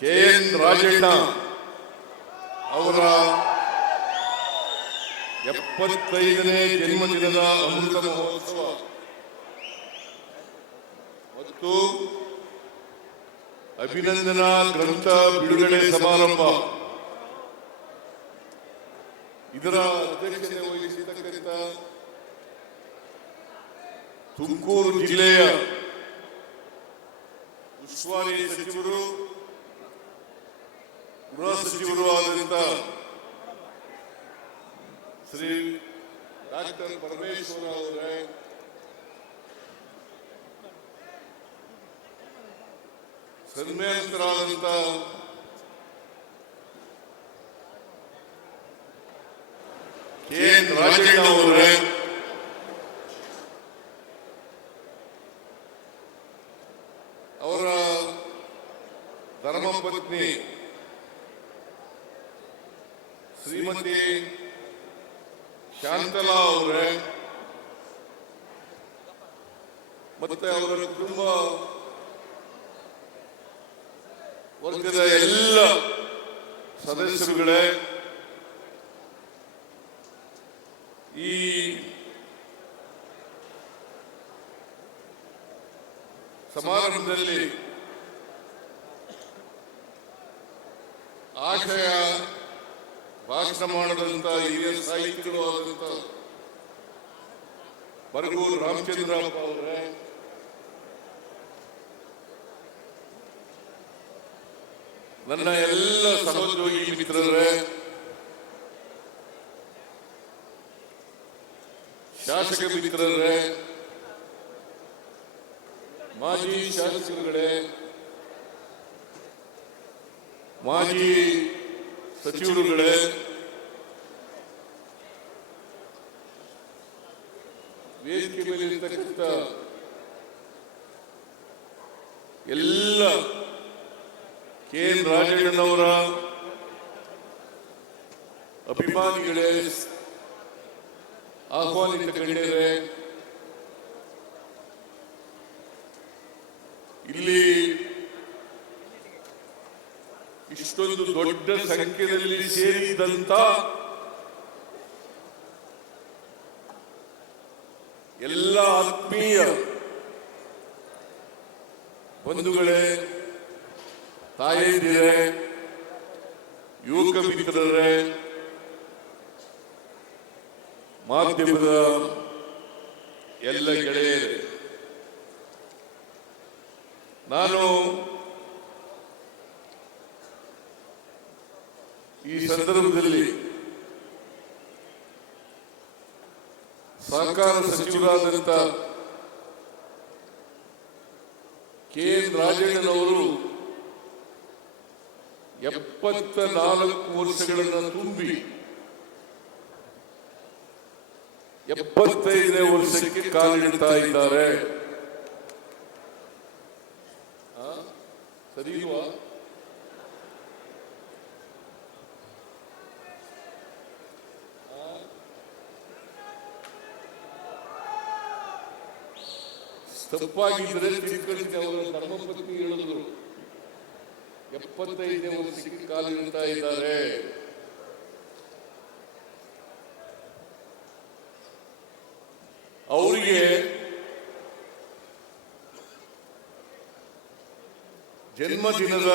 KN Rajanna ಅವರ 75ನೇ ಜನ್ಮದಿನದ ಅಮೃತ ಮಹೋತ್ಸವ ಮತ್ತು ಅಭಿನಂದನಾ ಗ್ರಂಥ ಬಿಡುಗಡೆ ಸಮಾರಂಭ ಇದರ ಅಧ್ಯಕ್ಷತೆ ವಹಿಸಿರ್ತಕ್ಕಂಥ ತುಮಕೂರು ಜಿಲ್ಲೆಯ ಉಸ್ತುವಾರಿ ಸಚಿವರು ಗೃಹ ಸಚಿವರು ಆದಂತ ಶ್ರೀ ಡಾಕ್ಟರ್ ಪರಮೇಶ್ವರ ಅವರೇ, ಸನ್ಮಾನಿತರಾದಂತ KN ರಾಜಣ್ಣ ಅವರೇ, ಅವರ ಧರ್ಮಪತ್ನಿ ಶ್ರೀಮತಿ ಶಾಂತಲಾ ಅವರೇ ಮತ್ತೆ ಅವರ ಕುಟುಂಬ ವರ್ಗದ ಎಲ್ಲ ಸದಸ್ಯರುಗಳೇ, ಈ ಸಮಾರಂಭದಲ್ಲಿ ಆಶಯ ಭಾಷಣ ಮಾಡಿದಂತ ಹಿರಿಯ ಸಾಹಿತಿಗಳು ಆದಂತ ಬರಗೂರು ರಾಮಚಂದ್ರಪ್ಪ ಅವರೇ, ನನ್ನ ಎಲ್ಲ ಸಹೋದ್ಯೋಗಿ ಮಿತ್ರರೇ, ಶಾಸಕ ಮಿತ್ರರೇ, ಮಾಜಿ ಶಾಸಕರುಗಳೇ, ಮಾಜಿ ಸಚಿವರುಗಳೇ, ವೇದಿಕೆ ಮೇಲೆ ಇರತಕ್ಕಂಥ ಎಲ್ಲ KN ರಾಜಣ್ಣನವರ ಅಭಿಮಾನಿಗಳೇ, ಆಹ್ವಾನಿತ ಗಣ್ಯರೇ, ಇಲ್ಲಿ ಇಷ್ಟೊಂದು ದೊಡ್ಡ ಸಂಖ್ಯೆಯಲ್ಲಿ ಸೇರಿದಂತ ಎಲ್ಲ ಆತ್ಮೀಯ ಬಂಧುಗಳೇ, ತಾಯಂದಿರೇ, ಯುವಕ ಮಿತ್ರರೇ, ಮಾಧ್ಯಮದ ಎಲ್ಲ ಗೆಳೆಯರೇ, ನಾನು ಈ ಸಂದರ್ಭದಲ್ಲಿ ಸಹಕಾರ ಸಚಿವರಾದಂತ KN ರಾಜಣ್ಣನವರು 74 ವರ್ಷಗಳನ್ನು ತುಂಬಿ 75ನೇ ವರ್ಷಕ್ಕೆ ಕಾಲಿಡ್ತಾ ಇದ್ದಾರೆ. ಸರಿ ಇಲ್ವಾ? ತಪ್ಪಾಗಿದ್ರೆ ತಿಳ್ಕೊಳ್ಳಿ. ಅವರ ಧರ್ಮಪತ್ನಿ ಹೇಳಿದ್ರು 75ನೇ ವರ್ಷಕ್ಕೆ ಕಾಲಿಡ್ತಾ ಇದ್ದಾರೆ. ಅವರಿಗೆ ಜನ್ಮದಿನದ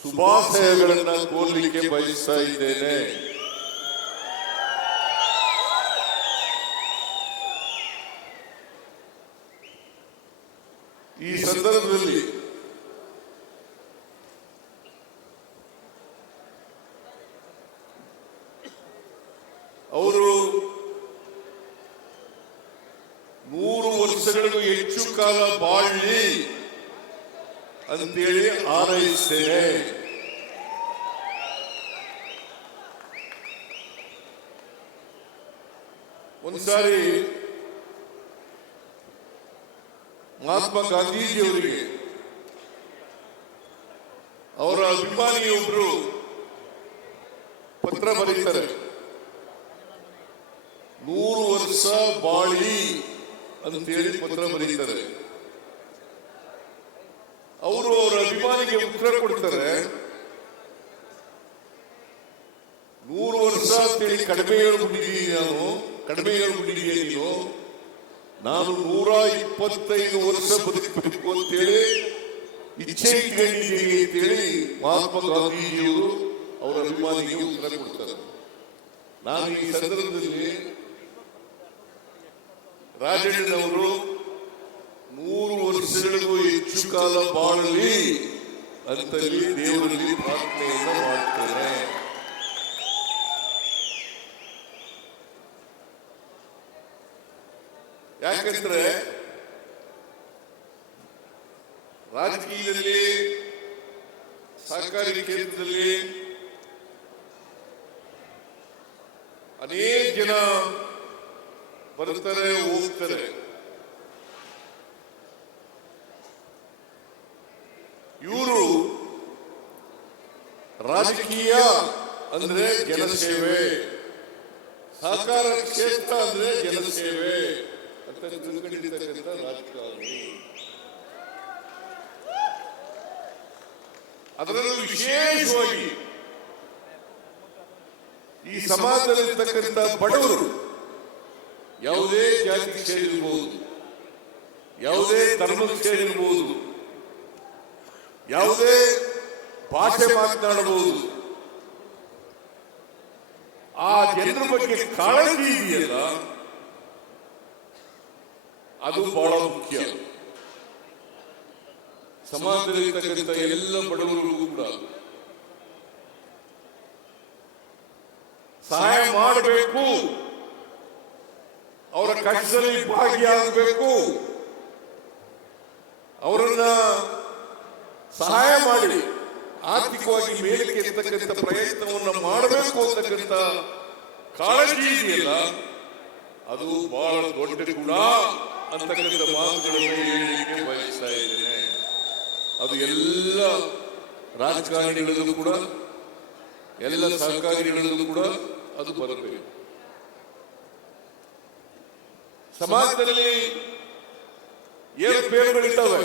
ಶುಭಾಶಯಗಳನ್ನ ಕೋರಲಿಕ್ಕೆ ಬಯಸ್ತಾ ಇದ್ದೇನೆ. ಈ ಸಂದರ್ಭದಲ್ಲಿ ಅವರು 100 ವರ್ಷಗಳಿಗೂ ಹೆಚ್ಚು ಕಾಲ ಬಾಳಲಿ ಅಂತೇಳಿ ಹಾರೈಸ್ತೇನೆ. ಒಂದ್ಸಾರಿ ಮಹಾತ್ಮ ಗಾಂಧೀಜಿಯವರಿಗೆ ಅವರ ಅಭಿಮಾನಿಯೊಬ್ಬರು ಪತ್ರ ಬರೀತಾರೆ, 100 ವರ್ಷ ಬಾಳಿ ಅಂತೇಳಿ ಪತ್ರ ಬರೀತಾರೆ. ಅವರು ಅವರ ಅಭಿಮಾನಿಗೆ ಉತ್ತರ ಕೊಡ್ತಾರೆ, 100 ವರ್ಷ ಅಂತೇಳಿ ಕಡಿಮೆ ಹೇಳ್ಬಿಟ್ಟಿದೀಯ ನೀನು, ನಾನು 125 ವರ್ಷ ಬದುಕಬೇಕು ಅಂತೇಳಿ ಇಚ್ಛೆ ಇಟ್ಕೊಂಡಿದ್ದೀನಿ ಅಂತೇಳಿ ಮಹಾತ್ಮ ಗಾಂಧೀಜಿಯವರು ಅವರ ಅಭಿಮಾನಿಗೆ ಉತ್ತರ ಕೊಡ್ತಾರೆ. ನಾನು ಈ ಸಂದರ್ಭದಲ್ಲಿ ರಾಜಣ್ಣನವರು 100 ವರ್ಷಗಳಿಗೂ ಹೆಚ್ಚು ಕಾಲ ಬಾಳಲಿ ಅಂತಲ್ಲಿ ದೇವರಲ್ಲಿ ಪ್ರಾರ್ಥನೆಯನ್ನು ಮಾಡ್ತೇನೆ. ಯಾಕಂದ್ರೆ ರಾಜಕೀಯದಲ್ಲಿ, ಸಹಕಾರಿ ಕ್ಷೇತ್ರದಲ್ಲಿ ಅನೇಕ ಜನ ಬರ್ತಾರೆ, ಹೋಗ್ತಾರೆ. ಇವರು ರಾಜಕೀಯ ಅಂದ್ರೆ ಜನಸೇವೆ, ಸಹಕಾರ ಕ್ಷೇತ್ರ ಅಂದ್ರೆ ಜನಸೇವೆ ಅಂತ ತಿಳ್ಕೊಂಡಿರ್ತಕ್ಕಂಥ ರಾಜಕಾರಣಿ. ಅದರಲ್ಲೂ ವಿಶೇಷವಾಗಿ ಈ ಸಮಾಜದಲ್ಲಿರ್ತಕ್ಕಂಥ ಬಡವರು, ಯಾವುದೇ ಜಾತಿಗೆ ಸೇರಿರ್ಬೋದು, ಯಾವುದೇ ಧರ್ಮಕ್ಕೆ ಸೇರಿರ್ಬೋದು, ಯಾವುದೇ ಭಾಷೆ ಮಾತನಾಡಬಹುದು, ಆ ಜನರ ಬಗ್ಗೆ ಕಾಳಜಿ ಇದೆಯಲ್ಲ, ಅದು ಬಹಳ ಮುಖ್ಯ. ಸಮಾಜದಲ್ಲಿರ್ತಕ್ಕಂಥ ಎಲ್ಲ ಬಡವರಿಗೂ ಕೂಡ ಸಹಾಯ ಮಾಡಬೇಕು, ಅವರ ಕಷ್ಟದಲ್ಲಿ ಭಾಗಿಯಾಗಬೇಕು, ಅವರನ್ನ ಸಹಾಯ ಮಾಡಿ ಆರ್ಥಿಕವಾಗಿ ಮೇಲಕ್ಕೆ ಎತ್ತಕ್ಕಂಥ ಪ್ರಯತ್ನವನ್ನು ಮಾಡಬೇಕು ಅಂತಕ್ಕಂಥ ಕಾಳಜಿ ಇದೆಯಲ್ಲ, ಅದು ಬಹಳ ದೊಡ್ಡ ಗುಣ ಅಂತಕ್ಕಂಥ ಮಾತುಗಳನ್ನು ಹೇಳಲಿಕ್ಕೆ ಬಯಸ್ತಾ ಇದ್ದೇನೆ. ಅದು ಎಲ್ಲ ರಾಜಕಾರಣಿಗಳಲ್ಲೂ ಕೂಡ, ಎಲ್ಲ ಸಹಕಾರಿಗಳಲ್ಲೂ ಕೂಡ ಅದು ಬರಬೇಕು. ಸಮಾಜದಲ್ಲಿ ಏರುಪೇರುಗಳಿದ್ದಾವೆ.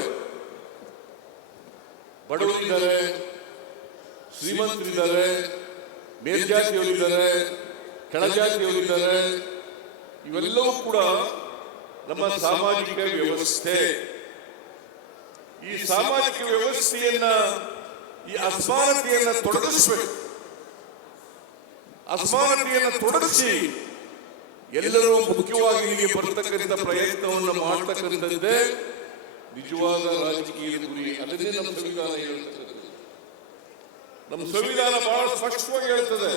ಬಡವರಿದ್ದಾರೆ, ಶ್ರೀಮಂತರಿದ್ದಾರೆ, ಮೇಲ್ಜಾತಿಯವರಿದ್ದಾರೆ, ಕೆಳಜಾತಿಯವರಿದ್ದಾರೆ. ಇವೆಲ್ಲವೂ ಕೂಡ ನಮ್ಮ ಸಾಮಾಜಿಕ ವ್ಯವಸ್ಥೆ. ಈ ಸಾಮಾಜಿಕ ವ್ಯವಸ್ಥೆಯನ್ನ, ಈ ಅಸಮಾನತೆಯನ್ನ ತೊಡಗಿಸಬೇಕು. ಅಸಮಾನತೆಯನ್ನು ತೊಡಗಿಸಿ ಎಲ್ಲರೂ ಮುಖ್ಯವಾಗಿ ಇಲ್ಲಿಗೆ ಬರತಕ್ಕಂಥ ಪ್ರಯತ್ನವನ್ನು ಮಾಡತಕ್ಕಂಥದ್ದೇ ನಿಜವಾದ ರಾಜಕೀಯದ ಗುರಿ. ಅದನ್ನೇ ನಮ್ಮ ಸಂವಿಧಾನ ಹೇಳ್ತದೆ. ನಮ್ಮ ಸಂವಿಧಾನ ಬಹಳ ಸ್ಪಷ್ಟವಾಗಿ ಹೇಳ್ತದೆ,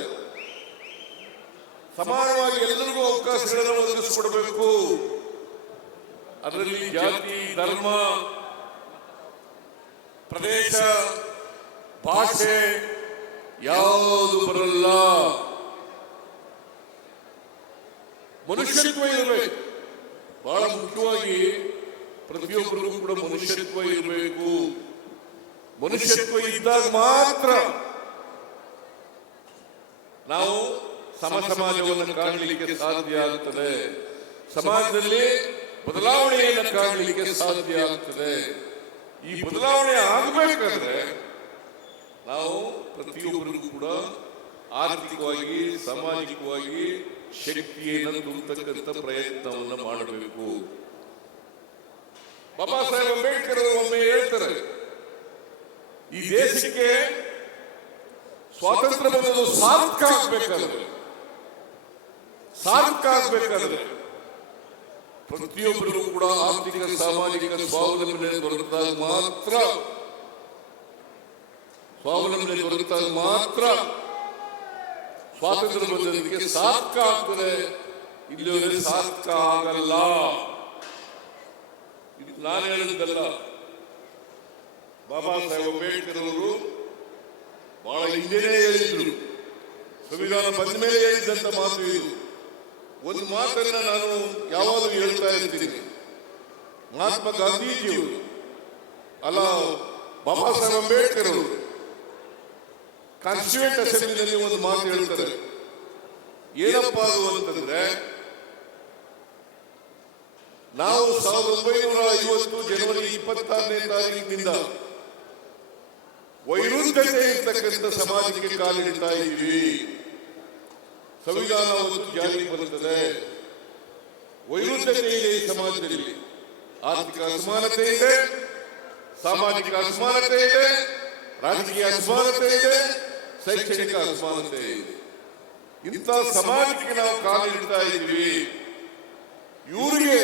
ಸಮಾನವಾಗಿ ಎಲ್ಲರಿಗೂ ಅವಕಾಶಗಳನ್ನು ಒದಗಿಸಿಕೊಡಬೇಕು. ಅದರಲ್ಲಿ ಜಾತಿ, ಧರ್ಮ, ಪ್ರದೇಶ, ಭಾಷೆ ಯಾವುದು ಬರಲ್ಲ. ಮನುಷ್ಯತ್ವ ಇರಬೇಕು. ಬಹಳ ಮುಖ್ಯವಾಗಿ ಪ್ರತಿಯೊಬ್ಬರಿಗೂ ಕೂಡ ಮನುಷ್ಯತ್ವ ಇರಬೇಕು. ಮನುಷ್ಯತ್ವ ಇದ್ದಾಗ ಮಾತ್ರ ನಾವು ಸಮಾಜವನ್ನು ಕಾಣಲಿಕ್ಕೆ ಸಾಧ್ಯ ಆಗ್ತದೆ. ಸಮಾಜದಲ್ಲಿ ಬದಲಾವಣೆಯನ್ನು ಕಾಣಲಿಕ್ಕೆ ಸಾಧ್ಯ ಆಗ್ತದೆ. ಈ ಬದಲಾವಣೆ ಆಗಬೇಕಾದ್ರೆ ನಾವು ಪ್ರತಿಯೊಬ್ಬರಿಗೂ ಕೂಡ ಆರ್ಥಿಕವಾಗಿ, ಸಾಮಾಜಿಕವಾಗಿ ಶಕ್ತಿಯನ್ನು ತುಂಬತಕ್ಕಂಥ ಪ್ರಯತ್ನವನ್ನು ಮಾಡಬೇಕು. ಬಾಬಾ ಸಾಹೇಬ್ ಅಂಬೇಡ್ಕರ್ ಒಮ್ಮೆ ಹೇಳ್ತಾರೆ, ಈ ದೇಶಕ್ಕೆ ಸ್ವಾತಂತ್ರ್ಯ ಬಂದದ್ದು ಸಾರ್ಥಕ ಆಗ್ಬೇಕಾದ್ರೆ ಪ್ರತಿಯೊಬ್ಬರಿಗೂ ಕೂಡ ಆರ್ಥಿಕ, ಸಾಮಾಜಿಕ ಸ್ವಾವಲಂಬನೆ ದೊರೆತಾಗ ಮಾತ್ರ ಸ್ವಾತಂತ್ರ್ಯ ಬಂದದಕ್ಕೆ ಸಾರ್ಥಕ ಆಗ್ತದೆ. ಇಲ್ಲಿವರೆಗೆ ಸಾರ್ಥಕ ಆಗಲ್ಲ. ಇದು ನಾನು ಹೇಳಿದ್ದಲ್ಲ, ಬಾಬಾ ಸಾಹೇಬ್ ಅಂಬೇಡ್ಕರ್ ಅವರು ಬಹಳ ಹಿಂದೆನೇ ಹೇಳಿದ್ರು. ಸಂವಿಧಾನ ಬಂದ ಮೇಲೆ ಹೇಳಿದ್ದಂತ ಮಾತು ಇದು. ಒಂದು ಮಾತನ್ನ ನಾನು ಯಾವಾಗಲೂ ಹೇಳ್ತಾ ಇರ್ತೀನಿ. ಮಹಾತ್ಮ ಗಾಂಧೀಜಿಯವರು ಅಲ್ಲ, ಬಾಬಾ ಸಾಹೇಬ್ ಅಂಬೇಡ್ಕರ್ ಅವರು ಕಾನ್ಸ್ಟಿಟ್ಯೂಂಟ್ ಅಸೆಂಬ್ಲಿನಲ್ಲಿ ಒಂದು ಮಾತು ಹೇಳ್ತಾರೆ. ಏನಪ್ಪ ಅದು ಅಂತಂದ್ರೆ, ನಾವು 1950 ಜನವರಿ 26ನೇ ತಾರೀಕಿನಿಂದ ವೈರುಧ್ಯತೆ ಇರ್ತಕ್ಕಂಥ ಸಮಾಜಕ್ಕೆ ಕಾಲಿಡ್ತಾ ಇದ್ದೀವಿ. ಸಂವಿಧಾನ ಒಂದು ಜಾರಿಗೆ ಬರುತ್ತದೆ, ವೈರುಧ್ಯತೆ ಇದೆ ಈ ಸಮಾಜದಲ್ಲಿ. ಆರ್ಥಿಕ ಅಸಮಾನತೆ ಇದೆ, ಸಾಮಾಜಿಕ ಅಸಮಾನತೆ ಇದೆ, ರಾಜಕೀಯ ಅಸಮಾನತೆ ಇದೆ, ಶೈಕ್ಷಣಿಕ ಅಸಮಾನತೆ ಇದೆ. ಇಂಥ ಸಮಾಜಕ್ಕೆ ನಾವು ಕಾಲಿಡ್ತಾ ಇದ್ದೀವಿ. ಇವರಿಗೆ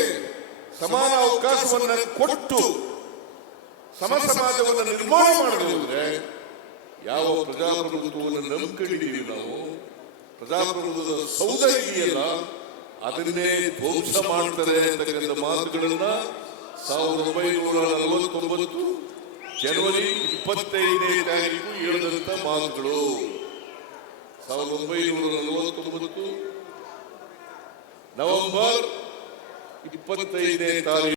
ಸಮಾನ ಅವಕಾಶವನ್ನು ಕೊಟ್ಟು ಸಮ ಸಮಾಜವನ್ನು ನಿರ್ಮಾಣ ಮಾಡದಿದ್ರೆ ಯಾವ ಪ್ರಜಾಪ್ರಭುತ್ವವನ್ನು ನಂಬಿಕೊಂಡಿದ್ದೀವಿ ನಾವು? ಪ್ರಜಾಪ್ರಭುತ್ವದ ಸೌಧ ಇದೆಯಲ್ಲ, ಅದನ್ನೇ ಧ್ವಂಸ ಮಾಡ್ತಾರೆ ಅಂತಕ್ಕಂಥ ಮಾತುಗಳನ್ನ 1949 ಜನವರಿ 25ನೇ ತಾರೀಕು ಹೇಳಿದಂತ ಮಾತುಗಳು. 1949 ನವೆಂಬರ್ 25ನೇ ತಾರೀಕು